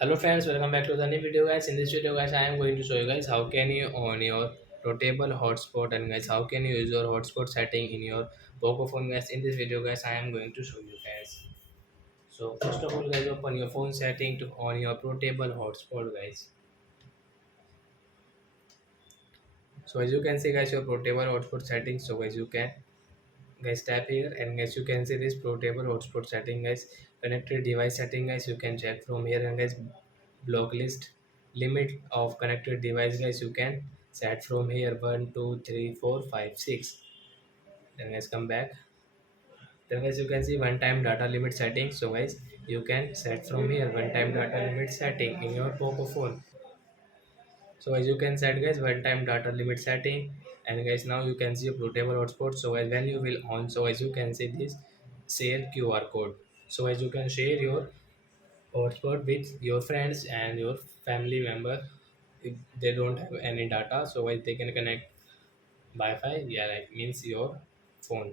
Hello friends, welcome back to the new video guys. In this video guys, I am going to show you guys how can you on your portable hotspot and guys how can you use your hotspot setting in your Poco phone guys. In this video guys, I am going to show you guys. So first of all guys, open your phone setting to on your portable hotspot guys. So as you can see guys, your portable hotspot settings. So guys, you can guys tap here and guys you can see this portable hotspot setting guys, connected device setting guys, you can check from here and guys block list limit of connected device guys, you can set from here 1 2 3 4 5 6. Then guys come back, then guys you can see one time data limit setting. So guys you can set from here one time data limit setting in your Poco phone. So as you can set guys one time data limit setting, and guys now you can see a portable hotspot. So guys when you will on, so as you can see this share QR code. So as you can share your hotspot with your friends and your family member if they don't have any data, so guys they can connect Wi-Fi, yeah, like means your phone.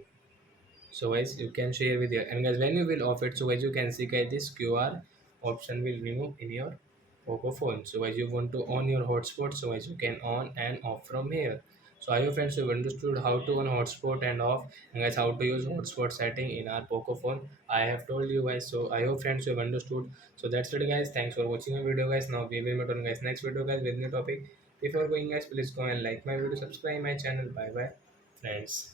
So guys you can share with your, and guys when you will off it, so guys you can see guys this QR option will remove in your Poco phone. So guys you want to on your hotspot, so guys you can on and off from here. So I hope friends you understood how to on hotspot and off, and guys how to use hotspot setting in our Poco phone. I have told you guys, so I hope friends you have understood. So that's it guys, thanks for watching the video guys. Now we will meet on guys next video guys with new topic. Before going guys, please go and like my video, subscribe my channel. Bye bye friends.